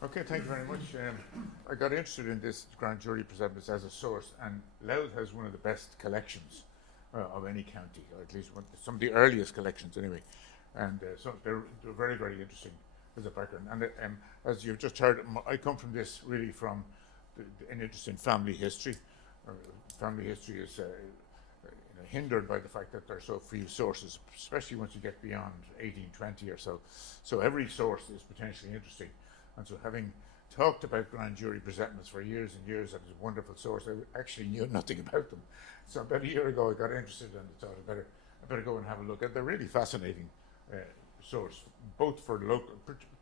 Okay, thank you very much. I got interested in this grand jury presentments as a source, and Louth has one of the best collections of any county, or at least some of the earliest collections, anyway. And so they're very, very interesting as a background. And as you've just heard, I come from this really from an interest in family history. Uh, Family history is hindered by the fact that there are so few sources, especially once you get beyond 1820 or so. So every source is potentially interesting. And so having talked about grand jury presentments for years and years as a wonderful source, I actually knew nothing about them. So about a year ago I got interested and thought I better go and have a look. And they're really fascinating source, both for local,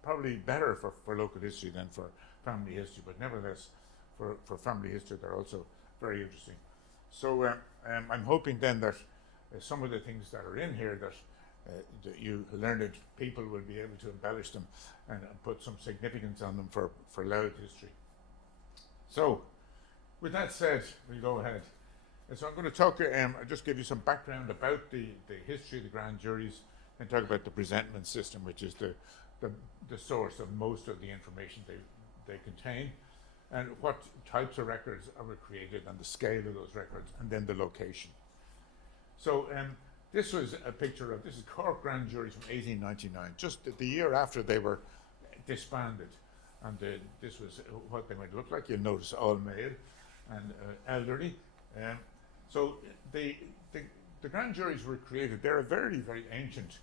probably better for local history than for family history, but nevertheless for family history they're also very interesting. So I'm hoping then that some of the things that are in here that you learned people will be able to embellish them and put some significance on them for Louth history. So, with that said, we'll go ahead. So I'm going to talk, I'll just give you some background about the history of the grand juries and talk about the presentment system, which is the source of most of the information they contain, and what types of records were created and the scale of those records, and then the location. So this was a picture of, this is Cork Grand Juries from 1899, just the year after they were disbanded. And this was what they might look like. You'll notice all male and elderly. So the grand juries were created. They're a very, very ancient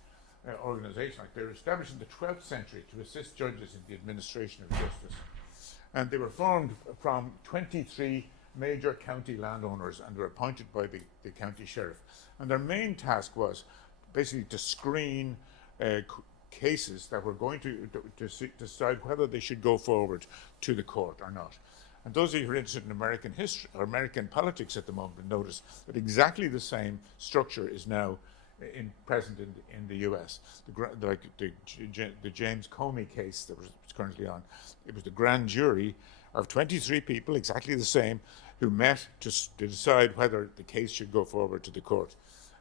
organization. Like, they were established in the 12th century to assist judges in the administration of justice. And they were formed from 23 major county landowners, and were appointed by the county sheriff. And their main task was basically to screen cases that were going to decide whether they should go forward to the court or not. And those of you who are interested in American history or American politics at the moment notice that exactly the same structure is now present in the U.S. The James Comey case that was currently on, it was the grand jury of 23 people, exactly the same, who met to decide whether the case should go forward to the court.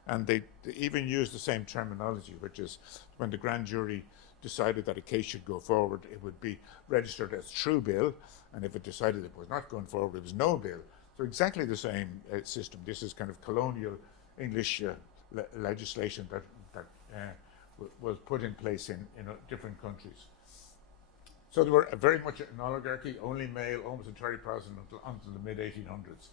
And they even used the same terminology, which is when the grand jury decided that a case should go forward, it would be registered as true bill, and if it decided it was not going forward, it was no bill. So exactly the same system. This is kind of colonial English legislation that was put in place in different countries. So they were very much an oligarchy, only male, almost entirely Protestant until the mid-1800s.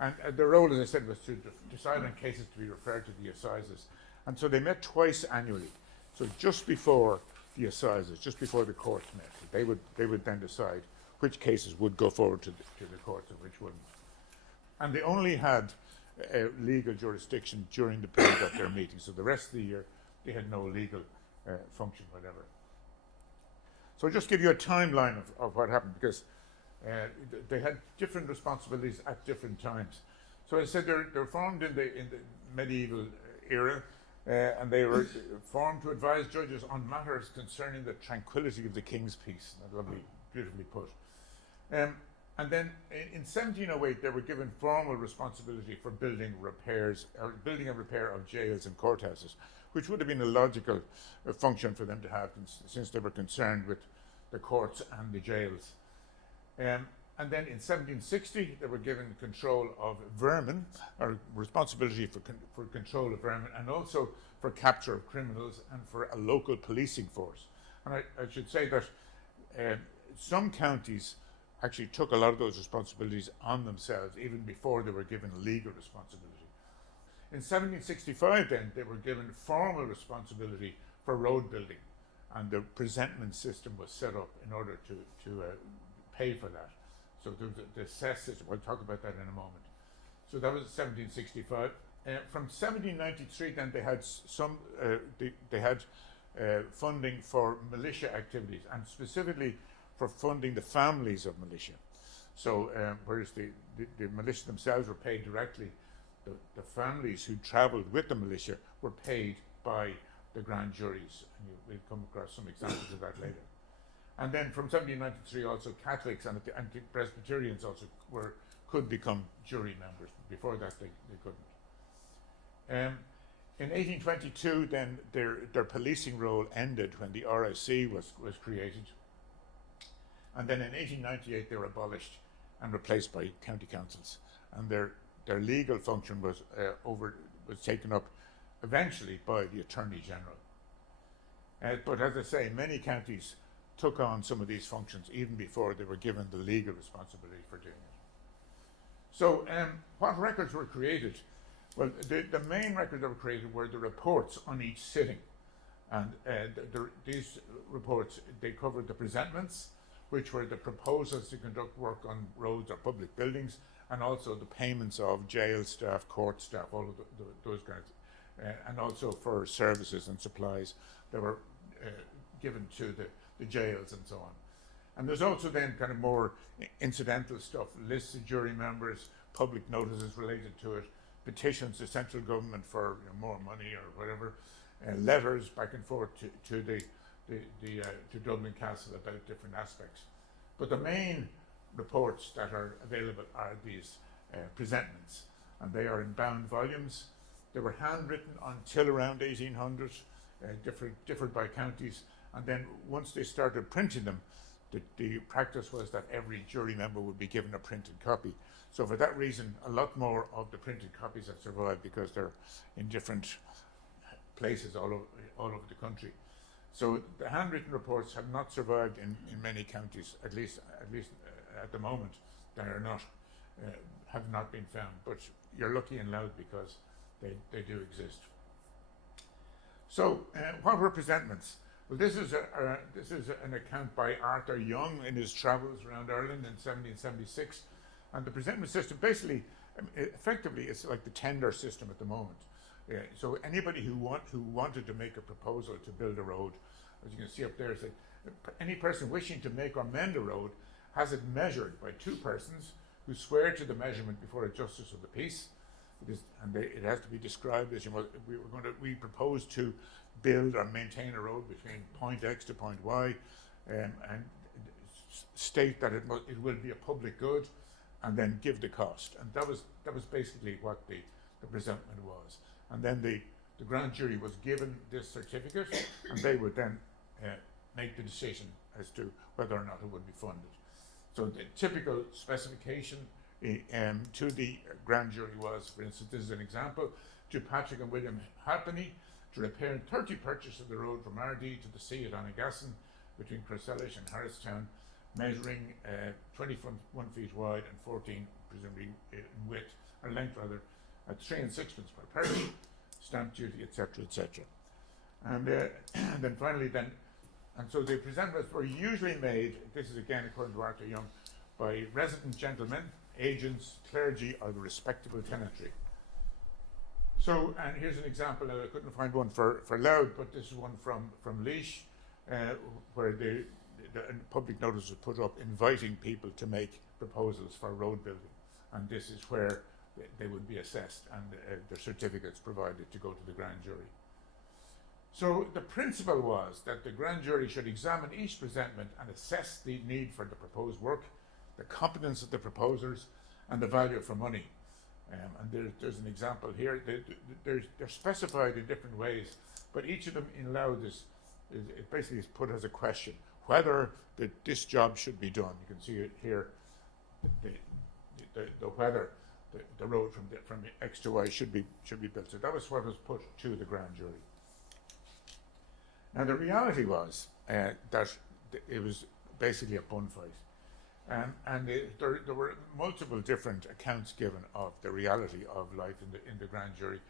And their role, as I said, was to decide on cases to be referred to the assizes. And so they met twice annually. So just before the assizes, just before the courts met, they would then decide which cases would go forward to the courts and which wouldn't. And they only had legal jurisdiction during the period of their meetings. So the rest of the year, they had no legal function, whatever. So I'll just give you a timeline of what happened, because they had different responsibilities at different times. So as I said, they're formed in the medieval era, and they were formed to advise judges on matters concerning the tranquility of the king's peace. That's lovely, beautifully put. And then in 1708, they were given formal responsibility for building and repair of jails and courthouses, which would have been a logical function for them to have, since they were concerned with the courts and the jails. And then in 1760, they were given control of vermin, or responsibility for control of vermin, and also for capture of criminals and for a local policing force. And I should say that some counties actually took a lot of those responsibilities on themselves, even before they were given legal responsibility. In 1765, then, they were given formal responsibility for road building, and the presentment system was set up in order to pay for that. So the CES system, we'll talk about that in a moment. So that was 1765. From 1793, then, they had funding for militia activities, and specifically for funding the families of militia. So whereas the militia themselves were paid directly, the families who travelled with the militia were paid by the grand juries. And we'll come across some examples of that later. And then from 1793 also, Catholics and Presbyterians also could become jury members. Before that they couldn't. In 1822 then their policing role ended when the RIC was created. And then in 1898 they were abolished and replaced by county councils. And their legal function was taken up eventually by the Attorney General. But as I say, many counties took on some of these functions even before they were given the legal responsibility for doing it. So what records were created? Well, the main records that were created were the reports on each sitting. And these reports, they covered the presentments, which were the proposals to conduct work on roads or public buildings, and also the payments of jail staff, court staff, all of those kinds, and also for services and supplies that were given to the jails and so on. And there's also then kind of more incidental stuff, lists of jury members, public notices related to it, petitions to central government for more money or whatever, letters back and forth to Dublin Castle about different aspects. But the main reports that are available are these presentments, and they are in bound volumes. They were handwritten until around 1800, differed by counties, and then once they started printing them, the practice was that every jury member would be given a printed copy. So for that reason, a lot more of the printed copies have survived because they're in different places all over the country. So the handwritten reports have not survived in many counties, at least at the moment. They are not, have not been found. But you're lucky in Louth because they do exist. So what were presentments? Well, this is an account by Arthur Young in his travels around Ireland in 1776, and the presentment system basically, effectively, it's like the tender system at the moment. So anybody who wanted to make a proposal to build a road, as you can see up there, say, any person wishing to make or mend a road has it measured by two persons who swear to the measurement before a justice of the peace. It has to be described as we propose to build or maintain a road between point X to point Y, and state that it will be a public good, and then give the cost. And that was basically what the presentment was. And then the grand jury was given this certificate, and they would then make the decision as to whether or not it would be funded. So the typical specification to the grand jury was, for instance, this is an example, to Patrick and William Halpenny to repair and 30 purchase of the road from Ardee to the sea at Annagassan between Crosselish and Harristown, measuring 21 feet wide and 14 presumably in width, or length rather, at 3 and 6 pence per parish, stamp duty, etc., etc. And then finally, and so the presentments were usually made, this is again according to Arthur Young, by resident gentlemen, agents, clergy, or the respectable tenantry. So, and here's an example, I couldn't find one for Louth, but this is one from Laois, where the public notice was put up inviting people to make proposals for road building, and this is where they would be assessed and their certificates provided to go to the grand jury. So the principle was that the grand jury should examine each presentment and assess the need for the proposed work, the competence of the proposers, and the value for money. And there's an example here. They're specified in different ways, but each of them in Louth is basically put as a question whether this job should be done. You can see it here, whether the road from X to Y should be built. So that was what was put to the grand jury. Now the reality was that it was basically a bun fight, and there were multiple different accounts given of the reality of life in the grand jury.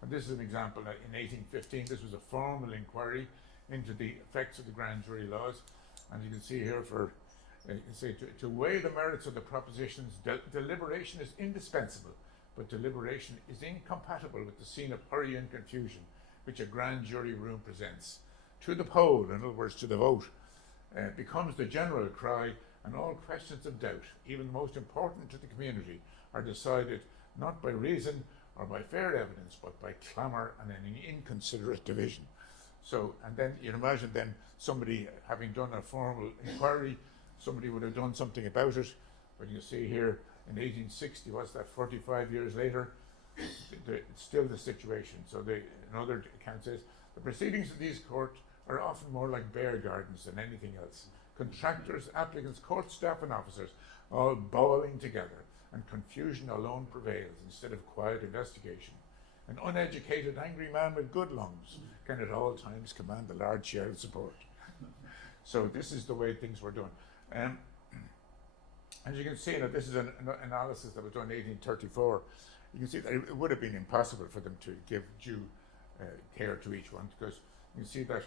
And this is an example. In 1815, this was a formal inquiry into the effects of the grand jury laws, and you can see here to weigh the merits of the propositions, deliberation is indispensable, but deliberation is incompatible with the scene of hurry and confusion which a grand jury room presents. To the poll, in other words to the vote, becomes the general cry, and all questions of doubt, even the most important to the community, are decided not by reason or by fair evidence, but by clamour and an inconsiderate division. So, and then you'd imagine then somebody having done a formal inquiry, somebody would have done something about it. But you see here in 1860, what's that, 45 years later, it's still the situation. So another account says, the proceedings of these courts are often more like bear gardens than anything else, contractors, applicants, court staff and officers, all bowling together, and confusion alone prevails instead of quiet investigation. An uneducated, angry man with good lungs can at all times command a large share of support. So this is the way things were done. As you can see, now this is an analysis that was done in 1834. You can see that it would have been impossible for them to give due care to each one, because you can see that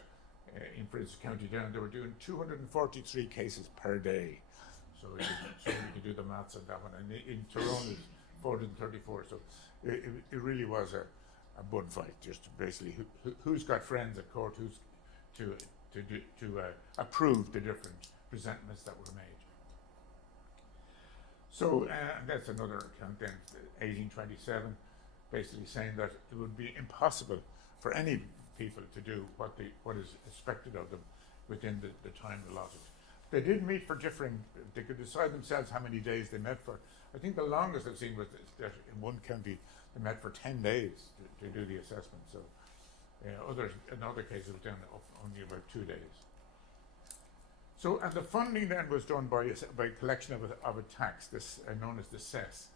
in, for instance, County Down, they were doing 243 cases per day. So you can do the maths on that one. And in Tyrone, it's 434. So it really was a bun fight, just basically who's got friends at court, who's to approve the different presentments that were made. So that's another account then, 1827, basically saying that it would be impossible for any people to do what is expected of them within the time allotted. They did meet for differing, they could decide themselves how many days they met for. I think the longest I've seen was that in one county they met for 10 days to do the assessment. So in other cases it was done only about 2 days. So, and the funding then was done by collection of a tax, this known as the cess.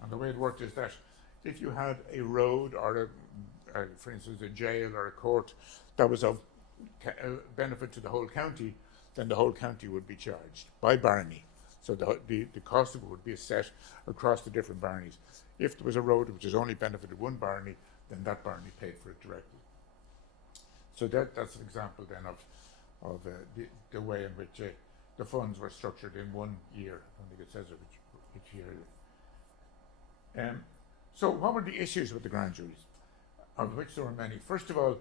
And the way it worked is that if you had a road or for instance, a jail or a court that was of benefit to the whole county, then the whole county would be charged by barony. So the cost of it would be set across the different baronies. If there was a road which has only benefited one barony, then that barony paid for it directly. So that's an example then of the way in which the funds were structured in 1 year. I don't think it says which year. So what were the issues with the grand juries, of which there were many? First of all,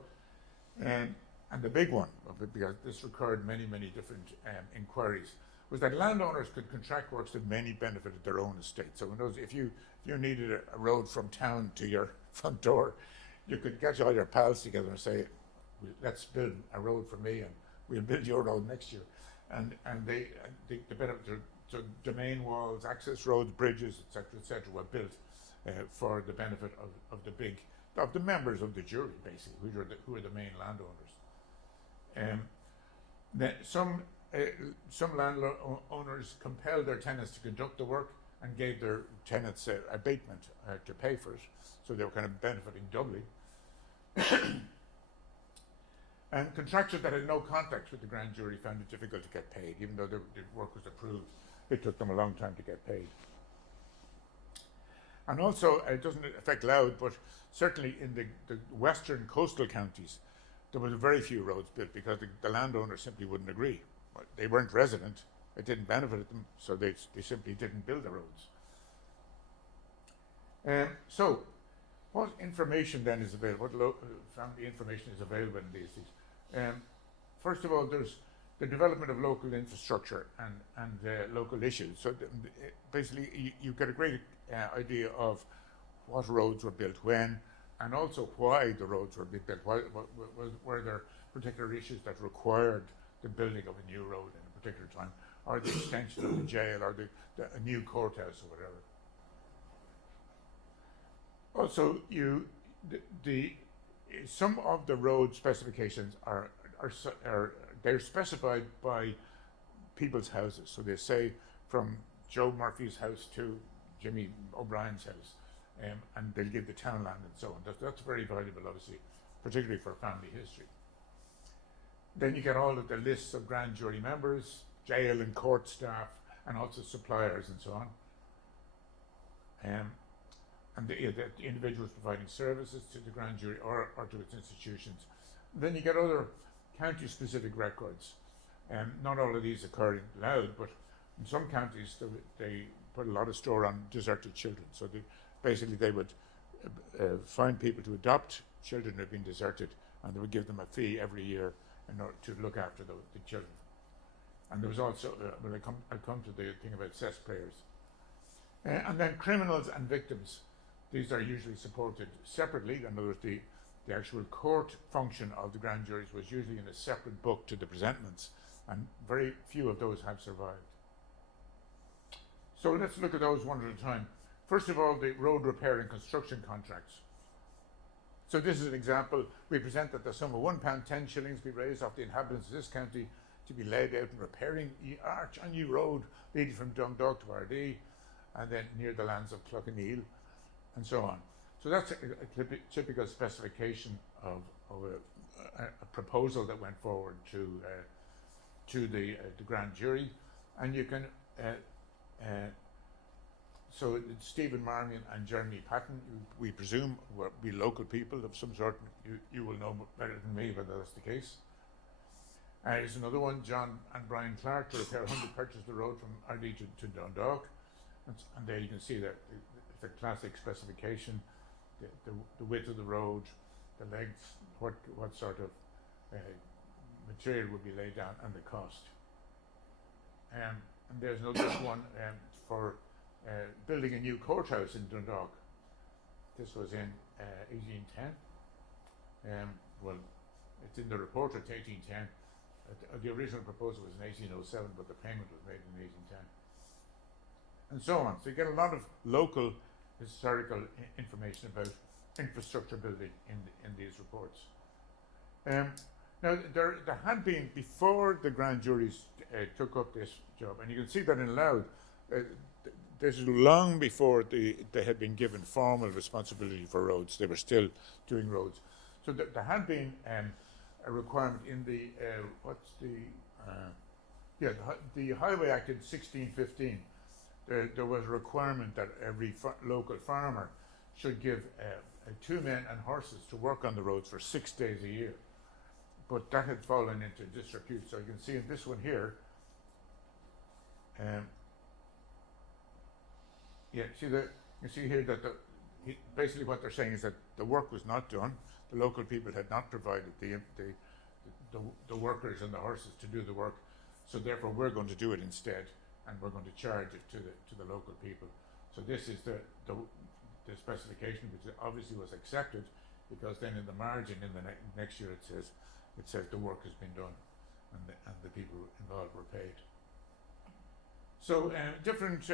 and the big one, because this required many different inquiries, was that landowners could contract works that many benefited their own estate. So if you needed a road from town to your front door, you could get all your pals together and say, let's build a road for me and we'll build your road next year. And the benefit, so domain walls, access roads, bridges, etc., were built for the benefit of the members of the jury, basically, who are the main landowners. Then some landowners compelled their tenants to conduct the work and gave their tenants abatement to pay for it, so they were kind of benefiting doubly. And contractors that had no contact with the grand jury found it difficult to get paid, even though the work was approved. It took them a long time to get paid. And also, it doesn't affect Louth, but certainly in the western coastal counties, there was very few roads built because the landowners simply wouldn't agree. They weren't resident, it didn't benefit them, so they simply didn't build the roads. So, what information then is available? What family information is available in these things? First of all, there's the development of local infrastructure and local issues. So basically, you get a great idea of what roads were built when, and also why the roads were built. Were there particular issues that required the building of a new road in a particular time, or the extension of the jail, or a new courthouse, or whatever. Also, some of the road specifications they're specified by people's houses. So they say from Joe Murphy's house to Jimmy O'Brien's house, and they'll give the town land and so on. That's very valuable, obviously, particularly for family history. Then you get all of the lists of grand jury members, jail and court staff, and also suppliers and so on. And the individuals providing services to the grand jury or to its institutions. Then you get other county-specific records. Not all of these occur in Louth, but in some counties they put a lot of store on deserted children. So basically they would find people to adopt children who have been deserted, and they would give them a fee every year in order to look after the children. And there was also, I'll come to the thing about cess players. And then criminals and victims. These are usually supported separately. In other words, the actual court function of the grand juries was usually in a separate book to the presentments, and very few of those have survived. So let's look at those one at a time. First of all, the road repair and construction contracts. So this is an example. We present that the sum of £1.10 be raised off the inhabitants of this county to to be laid out and repairing the arch on New Road leading from Dundalk to Ardee, and then near the lands of Clough-Neil, and so on. So that's a typical specification of a proposal that went forward to the Grand Jury, and you can. So Stephen Marmion and Jeremy Patton, we presume, will be local people of some sort. You will know better than me whether that's the case. There's another one, John and Brian Clark, to repair 100 purchased the road from Ardee to Dundalk. And there you can see that it's a classic specification, the width of the road, the length, what sort of material would be laid down, and the cost. And there's another one for building a new courthouse in Dundalk. This was in 1810. Well, it's in the report at 1810. The original proposal was in 1807, but the payment was made in 1810. And so on. So you get a lot of local historical information about infrastructure building in these reports. Now, there had been, before the Grand Juries took up this job, and you can see that in Louth, this is long before they had been given formal responsibility for roads. They were still doing roads. So there had been a requirement in the the Highway Act in 1615. There was a requirement that every local farmer should give 2 men and horses to work on the roads for 6 days a year. But that had fallen into disrepute. So you can see in this one here, you see here that basically what they're saying is that the work was not done. The local people had not provided the workers and the horses to do the work, so therefore we're going to do it instead, and we're going to charge it to the local people. So this is the specification, which obviously was accepted, because then in the margin in the next year it says the work has been done, and the people involved were paid. So different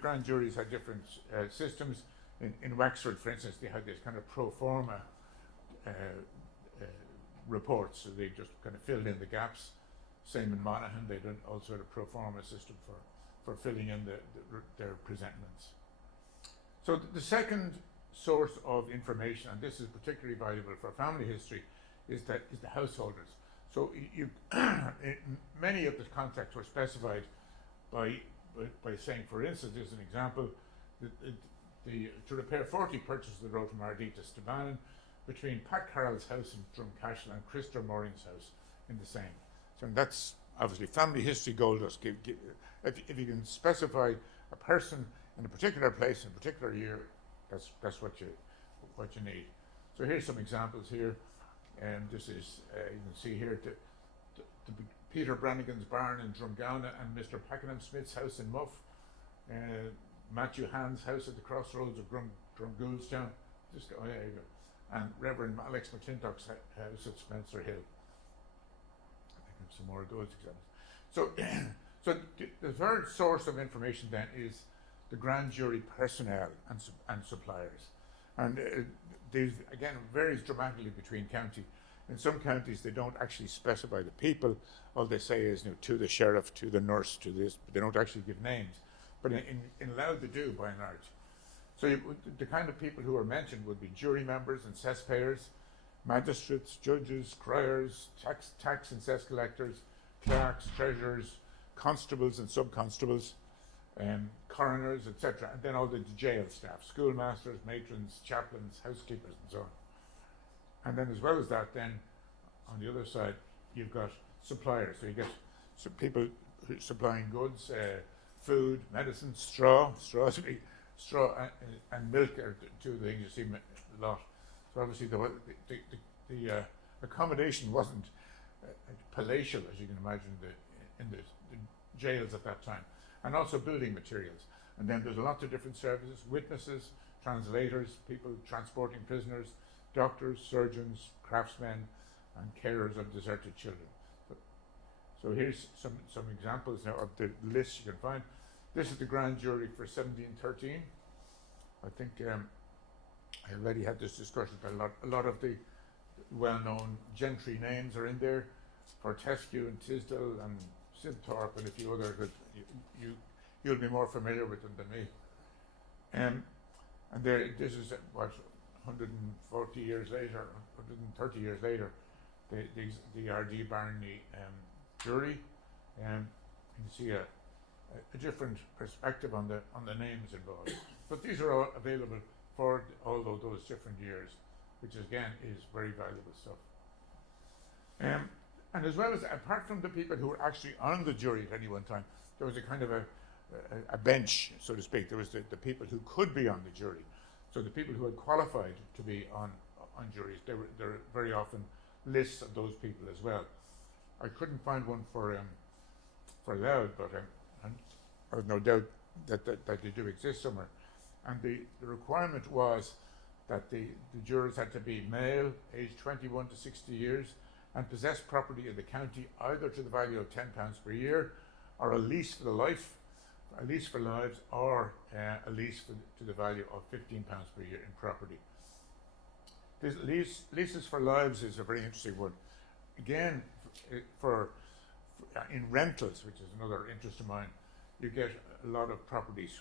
grand juries had different systems. In Wexford, for instance, they had this kind of pro forma reports, so they just kind of filled in the gaps. Same in Monaghan, they did also had a pro forma system for filling in their presentments. So the second source of information, and this is particularly valuable for family history, is the householders. So many of the contracts were specified by saying, for instance, as an example, to repair 40 purchases of the road from Ardee to Stabannon, between Pat Carroll's house in Drumcashel and Chris Moring's house in the same. So that's obviously family history gold dust. If you can specify a person in a particular place in a particular year, that's what you need. So here's some examples here, and this is you can see here the Peter Brannigan's barn in Drumgownagh and Mr. Pakenham Smith's house in Muff, Matthew Hand's house at the crossroads of Drumgoolstown. There you go. And Reverend Alex McClintock's house at Spencer Hill. I think I have some more of those examples. So the third source of information then is the grand jury personnel and suppliers. And these, again, varies dramatically between counties. In some counties, they don't actually specify the people. All they say is, to the sheriff, to the nurse, to this, but they don't actually give names. But in Louth, they do, by and large. So the kind of people who are mentioned would be jury members and cess payers, magistrates, judges, criers, tax and cess collectors, clerks, treasurers, constables and sub-constables, coroners, etc. And then all the jail staff, schoolmasters, matrons, chaplains, housekeepers, and so on. And then as well as that, then on the other side, you've got suppliers. So you get people supplying goods, food, medicine, straw and milk are two of the things you see a lot. So obviously the accommodation wasn't palatial, as you can imagine, in the jails at that time, and also building materials. And then there's lots of different services: witnesses, translators, people transporting prisoners, doctors, surgeons, craftsmen, and carers of deserted children. So here's some examples now of the list you can find. This is the grand jury for 1713. I think I already had this discussion, but a lot of the well-known gentry names are in there. Fortescue and Tisdale and Sinthorpe and a few others that you'll be more familiar with them than me. And this is what 140 years later, 130 years later, the R.D. Barney jury. You can see a different perspective on the names involved. But these are all available for all of those different years, which again is very valuable stuff. And as well as, apart from the people who were actually on the jury at any one time, there was a kind of a bench, so to speak. There was the people who could be on the jury. So the people who had qualified to be on juries, there were very often lists of those people as well. I couldn't find one for Louth, but I've no doubt that they do exist somewhere. And the requirement was that the jurors had to be male, aged 21 to 60 years, and possess property in the county either to the value of £10 per year, or a lease for lives, or a lease to the value of £15 per year in property. This leases for lives is a very interesting one. Again, in rentals, which is another interest of mine, you get a lot of properties,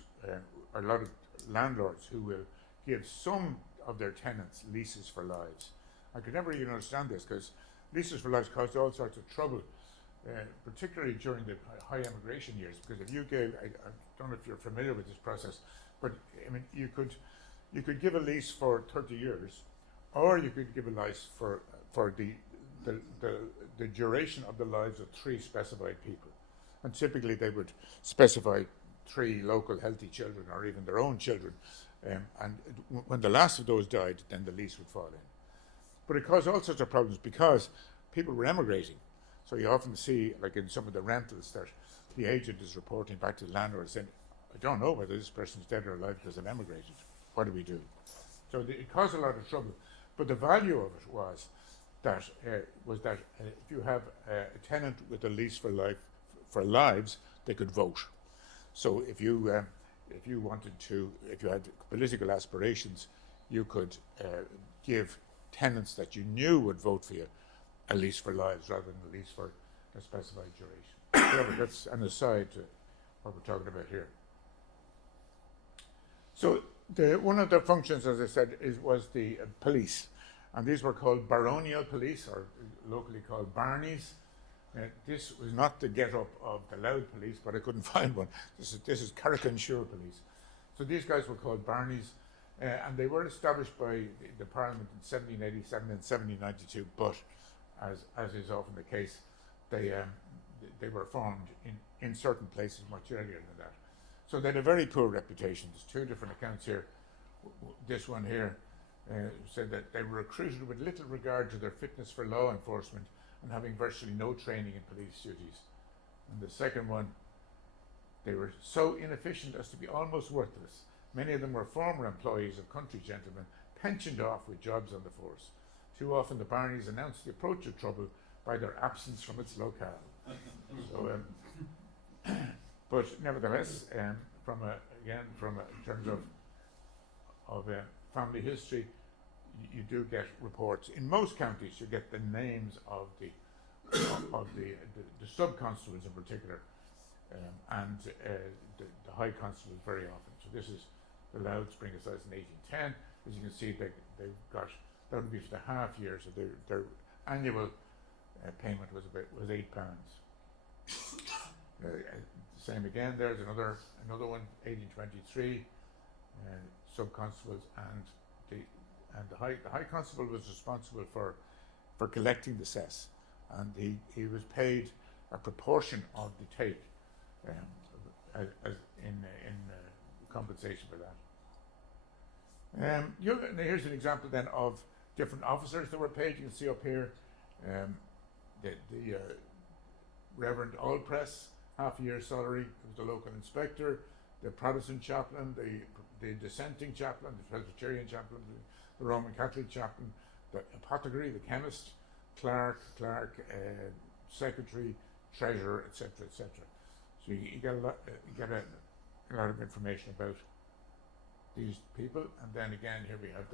a lot of landlords who will give some of their tenants leases for lives. I could never even understand this, because leases for lives caused all sorts of trouble, particularly during the high immigration years, because if you gave, I don't know if you're familiar with this process, but I mean, you could give a lease for 30 years, or you could give a lease for the duration of the lives of 3 specified people. And typically they would specify 3 local healthy children, or even their own children, and when the last of those died, then the lease would fall in. But it caused all sorts of problems because people were emigrating. So you often see, like in some of the rentals, that the agent is reporting back to the landlord saying, I don't know whether this person's dead or alive because they've emigrated. What do we do? So it caused a lot of trouble. But the value of it was that if you have a tenant with a lease for lives, they could vote. So if you had political aspirations, you could give tenants that you knew would vote for you a lease for lives rather than a lease for a specified duration. However, that's an aside to what we're talking about here. So one of the functions, as I said, was the police. And these were called baronial police, or locally called barnies. This was not the get-up of the Louth police, but I couldn't find one. This is Carrick-on-Suir police. So these guys were called barnies, and they were established by the Parliament in 1787 and 1792, but as is often the case, they were formed in certain places much earlier than that. So they had a very poor reputation. There's 2 different accounts here. This one here said that they were recruited with little regard to their fitness for law enforcement and having virtually no training in police duties. And the second one, they were so inefficient as to be almost worthless. Many of them were former employees of country gentlemen, pensioned off with jobs on the force. Too often the barnies announced the approach of trouble by their absence from its locale. So, but nevertheless, in terms of family history, you do get reports. In most counties, you get the names of the sub-constables in particular, and the high constables very often. So this is the Louth Spring Assize in 1810. As you can see, they've got, that would be for the half year, so their annual payment was £8. Same again. There's another one, 1823. Sub-constables and the high constable was responsible for collecting the cess, and he was paid a proportion of the take as in compensation for that. Here's an example then of different officers that were paid. You can see up here the Reverend Allpress, half a year's salary, was the local inspector, the Protestant chaplain, the dissenting chaplain, the Presbyterian chaplain, the Roman Catholic chaplain, the apothecary, the chemist, clerk, secretary, treasurer, etc., etc. So you get a lot of information about these people, and then again here we have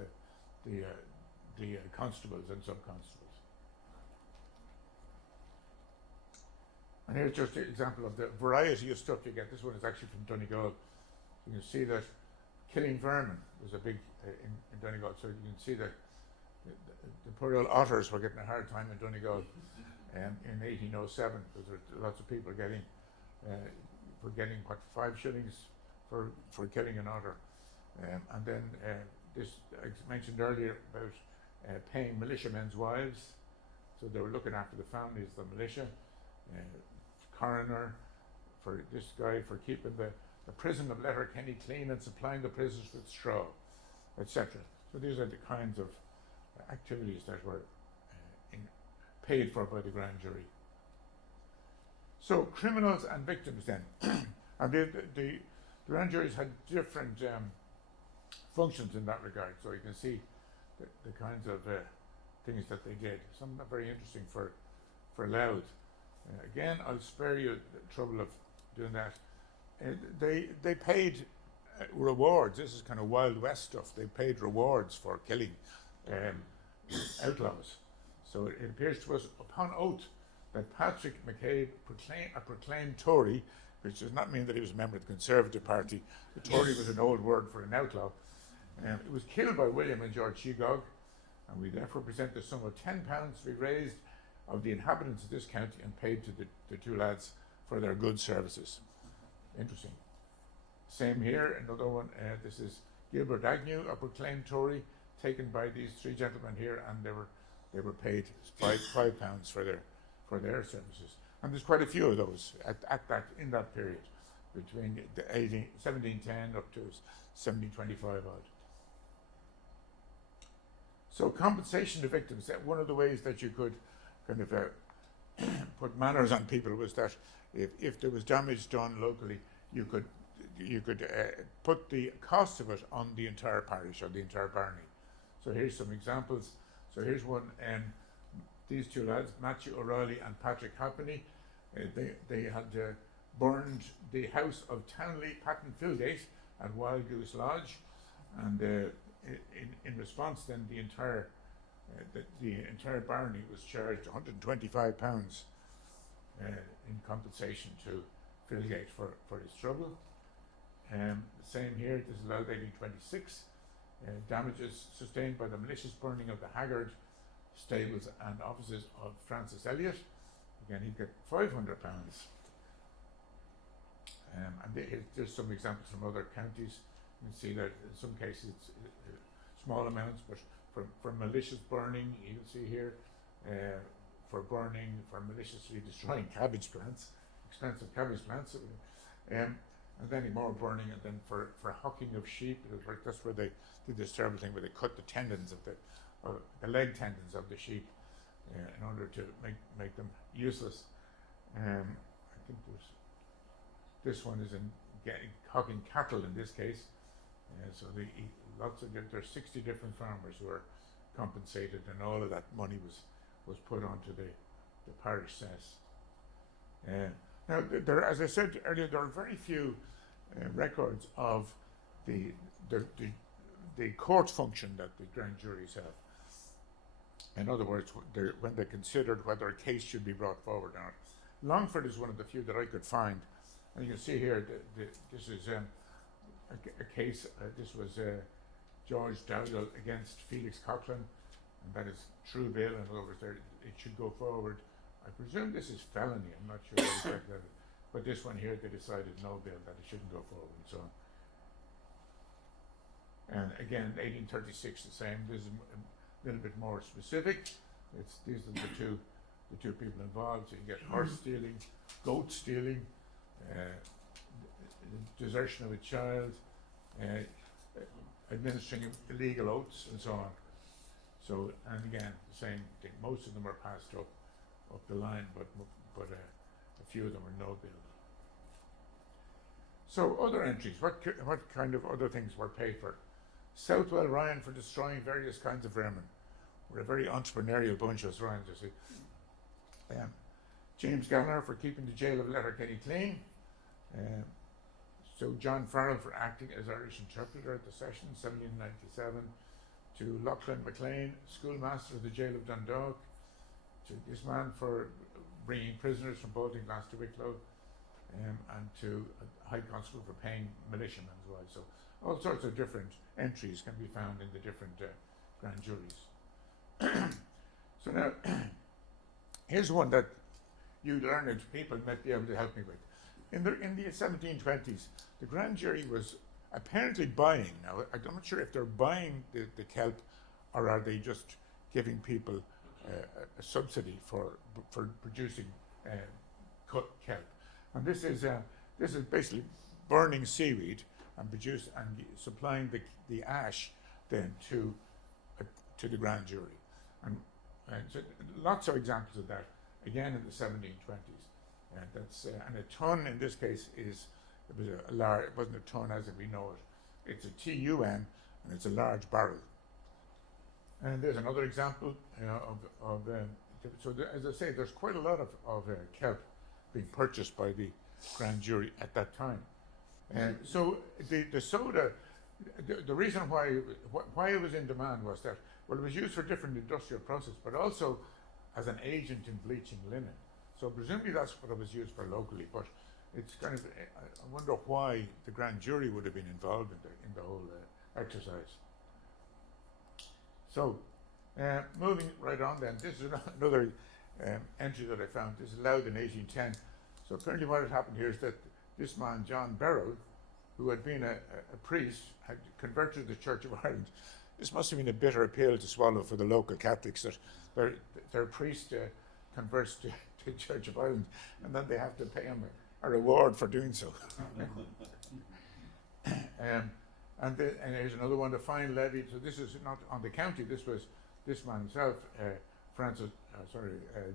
the constables and sub-constables. And here's just an example of the variety of stuff you get. This one is actually from Donegal. You can see that killing vermin was a big in Donegal. So you can see that the poor old otters were getting a hard time in Donegal in 1807 because there were lots of people getting for getting what 5 shillings for killing an otter. And then this I mentioned earlier about paying militiamen's wives. So they were looking after the families of the militia. Coroner for this guy for keeping the prison of Letterkenny clean and supplying the prisoners with straw, etc. So these are the kinds of activities that were paid for by the grand jury. So criminals and victims then. And the grand juries had different functions in that regard. So you can see the kinds of things that they did. Some are very interesting for Louth. Again, I'll spare you the trouble of doing that. They paid rewards. This is kind of Wild West stuff. They paid rewards for killing outlaws. So it appears to us upon oath that Patrick McCabe, a proclaimed Tory, which does not mean that he was a member of the Conservative Party. The Tory was an old word for an outlaw. It was killed by William and George Shegog, and we therefore present the sum of £10 to be raised of the inhabitants of this county and paid to the 2 lads for their good services. Interesting. Same here, another one. This is Gilbert Agnew, a proclaimed Tory, taken by these 3 gentlemen here, and they were paid £5 for their services. And there's quite a few of those in that period, between 1710 up to 1725 odd. So compensation to victims. One of the ways that you could kind of put manners on people was that if there was damage done locally, you could put the cost of it on the entire parish or the entire barony. So here's some examples. So here's one. These 2 lads, Matthew O'Reilly and Patrick Halpenny, they had burned the house of Townley Patton Filgate at Wild Goose Lodge, and in response, then the entire barony was charged £125 in compensation to Filgate for his trouble. Same here. This is Louth 1826. Damages sustained by the malicious burning of the Haggard stables and offices of Francis Elliot. Again, he'd get £500. And there's some examples from other counties. You can see that in some cases it's small amounts, but for malicious burning, you can see here, for maliciously destroying cabbage plants, expensive cabbage plants, and then more burning, and then for hocking of sheep. That's where they did this terrible thing where they cut the tendons of the leg tendons of the sheep in order to make them useless. I think this one is in hocking cattle in this case. So they eat there's 60 different farmers who are compensated, and all of that money was put onto the parish cess. Now, as I said earlier, there are very few records of the court function that the grand juries have. In other words, when they considered whether a case should be brought forward or not. Longford is one of the few that I could find, and you can see here this is a case. This was George Dowdall against Felix Coughlin, and that is true bill. In other words, it should go forward. I presume this is felony. I'm not sure exactly, but this one here they decided no bill, that it shouldn't go forward, and so on. And again, 1836, the same. This is a little bit more specific. These are the two people involved. So you get horse stealing, goat stealing, desertion of a child, administering illegal oaths, and so on. So, and again, the same thing. Most of them are passed up the line, but a few of them are no bill. So other entries. What kind of other things were paid for? Southwell Ryan for destroying various kinds of vermin. We're a very entrepreneurial bunch, us Ryans, you see. James Gallagher for keeping the jail of Letterkenny clean. So John Farrell for acting as Irish interpreter at the session, 1797. To Lachlan MacLean, schoolmaster of the jail of Dundalk. to this man for bringing prisoners from Baltinglass to Wicklow, and to a High Constable for paying militiamen's wives. So all sorts of different entries can be found in the different grand juries. So now, here's one that you learned people might be able to help me with. In the 1720s, the grand jury was apparently buying. Now, I'm not sure if they're buying the kelp, or are they just giving people a subsidy for producing cut kelp. And this is basically burning seaweed and supplying the ash then to the grand jury. And so lots of examples of that again in the 1720s. And a ton in this case it wasn't a ton as we know it. It's a TUN, and it's a large barrel. And there's another example as I say, there's quite a lot of kelp being purchased by the grand jury at that time. And so the soda, the reason why it was in demand was that, well, it was used for different industrial processes, but also as an agent in bleaching linen. So presumably that's what it was used for locally, but it's kind of, I wonder why the grand jury would have been involved in the whole exercise. So, moving right on then, this is another entry that I found. This is Louth in 1810. So apparently what had happened here is that this man, John Beryl, who had been a priest, had converted to the Church of Ireland. This must have been a bitter pill to swallow for the local Catholics, that their priest converts to the Church of Ireland, and then they have to pay him a reward for doing so. And here's another one, the fine levied. So this is not on the county. This was this man himself,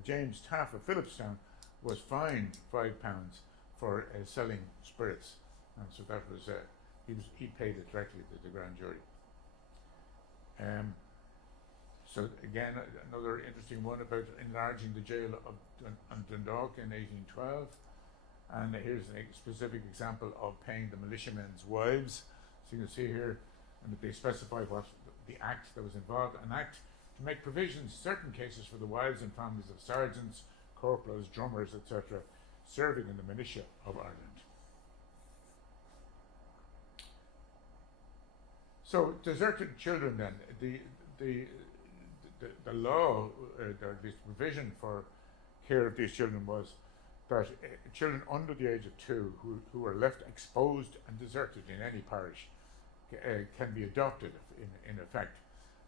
James Taff of Phillipstown, was fined £5 for selling spirits, and so that was he paid it directly to the grand jury. So again, another interesting one about enlarging the jail of Dundalk in 1812, and here's a specific example of paying the militiamen's wives. So you can see here, and they specify what the act that was involved, an act to make provisions in certain cases for the wives and families of sergeants, corporals, drummers, etc., serving in the militia of Ireland. So deserted children then, the law, this provision for care of these children was that children under the age of 2 who were left exposed and deserted in any parish can be adopted in effect,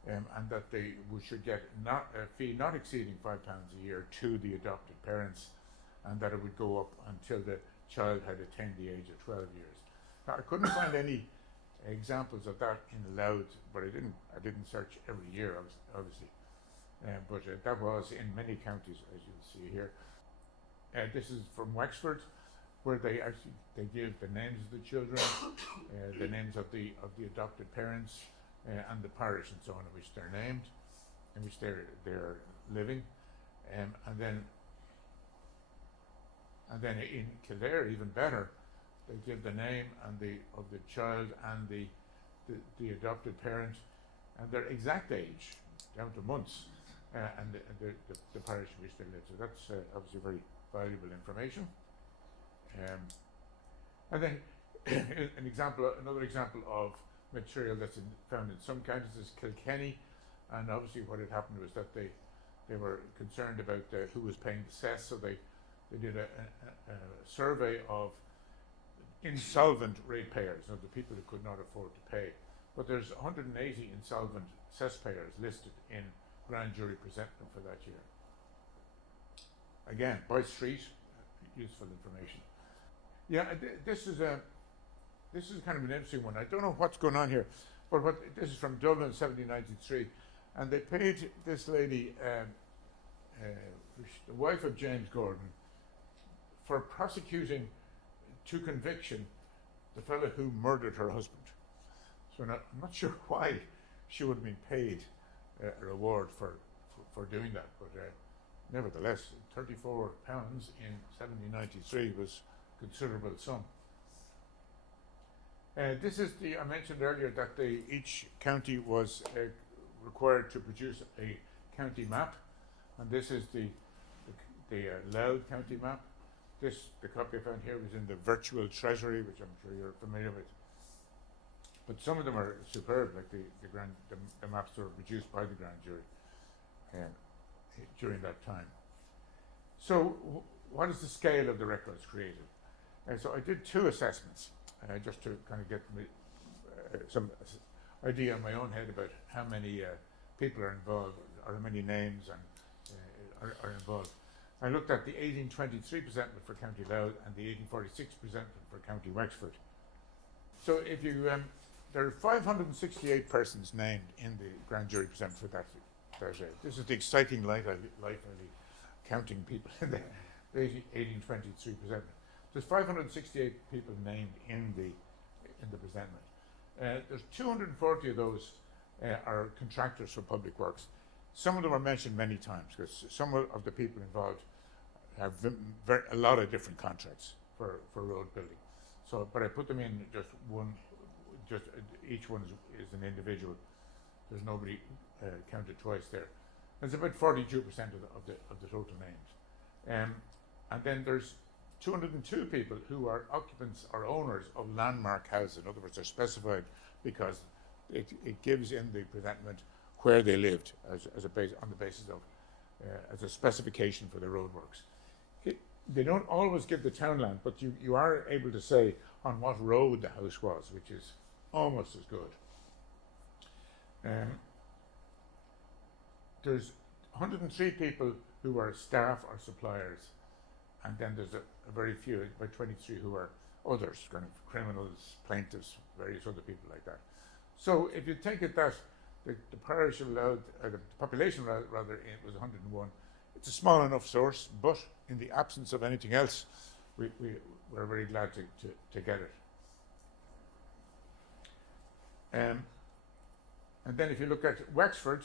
and that they should get a fee not exceeding £5 a year to the adopted parents, and that it would go up until the child had attained the age of 12 years. Now, I couldn't find any examples of that in Louth, but I didn't search every year, obviously. But that was in many counties, as you'll see here. This is from Wexford, where they give the names of the children, the names of the adopted parents, and the parish and so on in which they're named, in which they're living, and then in Kildare, even better, they give the name of the child and the adopted parent and their exact age, down to months, and the parish in which they live. So that's obviously very valuable information. And then another example of material that's found in some counties is Kilkenny, and obviously what had happened was that they were concerned about who was paying the cess, so they did a survey of insolvent ratepayers, of the people who could not afford to pay. But there's 180 insolvent cesspayers listed in grand jury presentment for that year. Again, by street, useful information. Yeah, this is kind of an interesting one. I don't know what's going on here, but this is from Dublin, 1793, and they paid this lady, the wife of James Gordon, for prosecuting to conviction the fellow who murdered her husband. So I'm not sure why she would have been paid a reward for doing that, but nevertheless, £34 in 1793 was a considerable sum. This is I mentioned earlier that each county was required to produce a county map, and this is the Louth County map. The copy I found here was in the virtual treasury, which I'm sure you're familiar with. But some of them are superb, like the maps were produced by the Grand Jury during that time. So, what is the scale of the records created? So I did 2 assessments, just to kind of get me, some idea in my own head about how many people are involved, or how many names are involved. I looked at the 1823 presentment for County Louth and the 1846 presentment for County Wexford. So if you, there are 568 persons named in the Grand Jury presentment for that. This is the exciting life I lead, counting people in the 1823 presentment. There's 568 people named in the presentment. There's 240 of those are contractors for public works. Some of them are mentioned many times because some of the people involved have a lot of different contracts for road building. So, but I put them in just one. Each one is an individual. There's nobody counted twice there. There's about 42% of the total names, and then there's 202 people who are occupants or owners of landmark houses. In other words, they're specified because it gives in the presentment where they lived as a base, on the basis of as a specification for the roadworks. They don't always give the townland, but you are able to say on what road the house was, which is almost as good. There's 103 people who are staff or suppliers, and then there's a very few, about 23, who are others, kind of criminals, plaintiffs, various other people like that. So if you take it that the parish of Louth, the population rather, it was 101. It's a small enough source, but in the absence of anything else, we're very glad to get it. And then if you look at Wexford,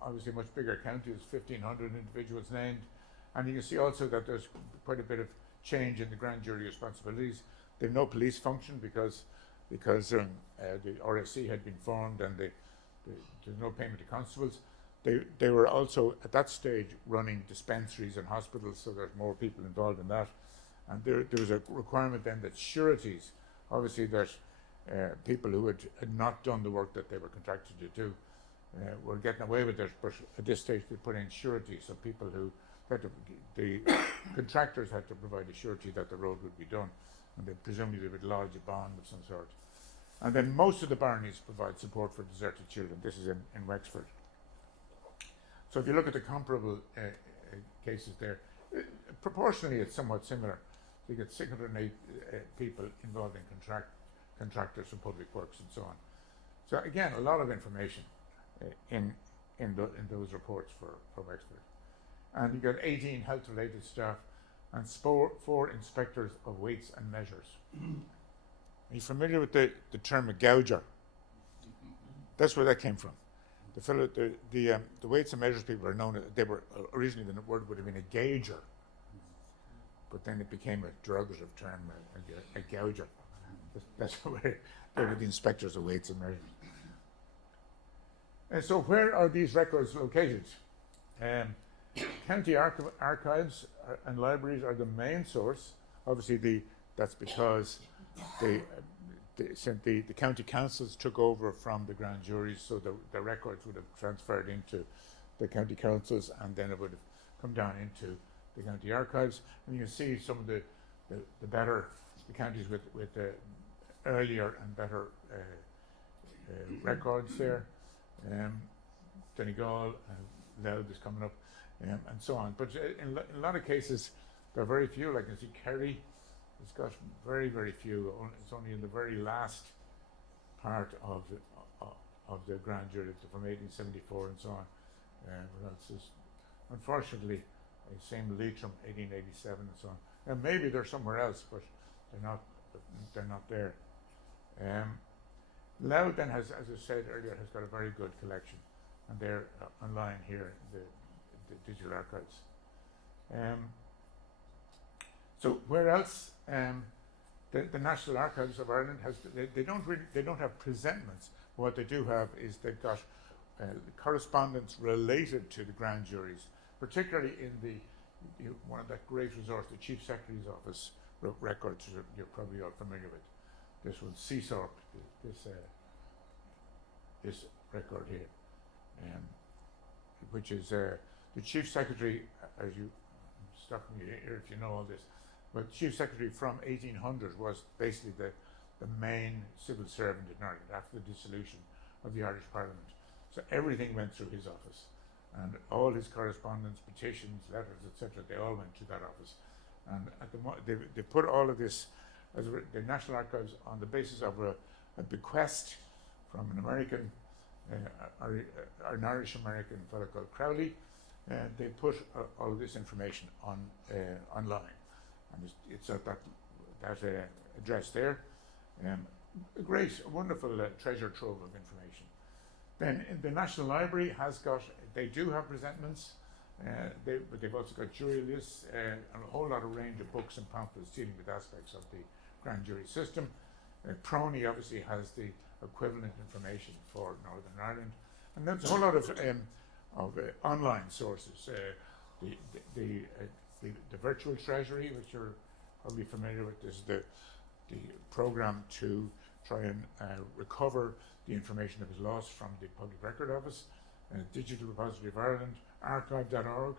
obviously a much bigger county, there's 1,500 individuals named, and you can see also that there's quite a bit of change in the Grand Jury responsibilities. They've no police function because the RSC had been formed and there's no payment to constables. They were also at that stage running dispensaries and hospitals, so there's more people involved in that. And there was a requirement then that sureties, obviously that people who had not done the work that they were contracted to do were getting away with it, but at this stage they put in surety, so people who had to, the contractors had to provide a surety that the road would be done, and they presumably they would lodge a bond of some sort. And then most of the baronies provide support for deserted children. This is in Wexford. So if you look at the comparable cases there, proportionally it's somewhat similar. You get 608 people involved in contractors for public works and so on. So again, a lot of information in those reports for Wexford. And you got 18 health-related staff and 4 inspectors of weights and measures. Are you familiar with the term a gouger? That's where that came from. The fellow, the weights and measures people are known. They were originally the word would have been a gauger, but then it became a derogative term, a gouger. That's where they were the inspectors of weights and measures. And so, where are these records located? County archives and libraries are the main source. Obviously, that's because the county councils took over from the grand juries, so the records would have transferred into the county councils, and then it would have come down into the county archives. And you can see some of the counties with earlier and better records there. Donegal, Louth is coming up, and so on. But in a lot of cases, there are very few. Like you see, Kerry, it's got very, very few. It's only in the very last part of the grand jury from 1874 and so on. What else is, unfortunately, same Leitrim, 1887 and so on. And maybe they're somewhere else, but they're not there. Louth then has, as I said earlier, has got a very good collection, and they're online here, the digital archives. So where else? The National Archives of Ireland has. They don't have presentments. What they do have is they've got correspondence related to the grand juries, particularly in one of that great resource, the Chief Secretary's Office records you're probably all familiar with. This one, CSORP, this record here, which is the Chief Secretary, as you stop me here if you know all this, but Chief Secretary from 1800 was basically the main civil servant in Ireland after the dissolution of the Irish Parliament. So everything went through his office, and all his correspondence, petitions, letters, etc., they all went to that office. And at they put all of this, the National Archives, on the basis of a bequest from an American, an Irish-American fellow called Crowley. They put all of this information online, and it's at that address there. A great, wonderful treasure trove of information. Then the National Library they do have presentments, but they've also got jury lists and a whole lot of range of books and pamphlets dealing with aspects of the grand jury system. Prony obviously has the equivalent information for Northern Ireland, and there's a whole lot of online sources. The virtual treasury, which you're probably familiar with, is the program to try and recover the information that was lost from the Public Record Office. Digital Repository of Ireland, archive.org,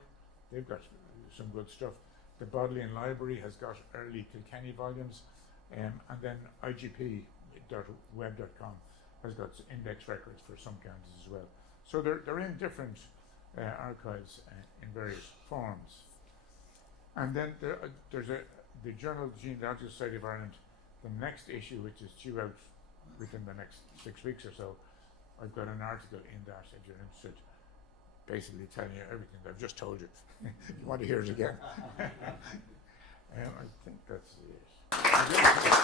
they've got some good stuff. The Bodleian Library has got early Kilkenny volumes, and then igp.web.com has got index records for some counties as well. So they're in different archives in various forms. And then there's the Journal of the Genealogical Society of Ireland, the next issue, which is due out within the next 6 weeks or so. I've got an article in that, if you're interested, basically telling you everything that I've just told you. You want to hear it again? I think that's it.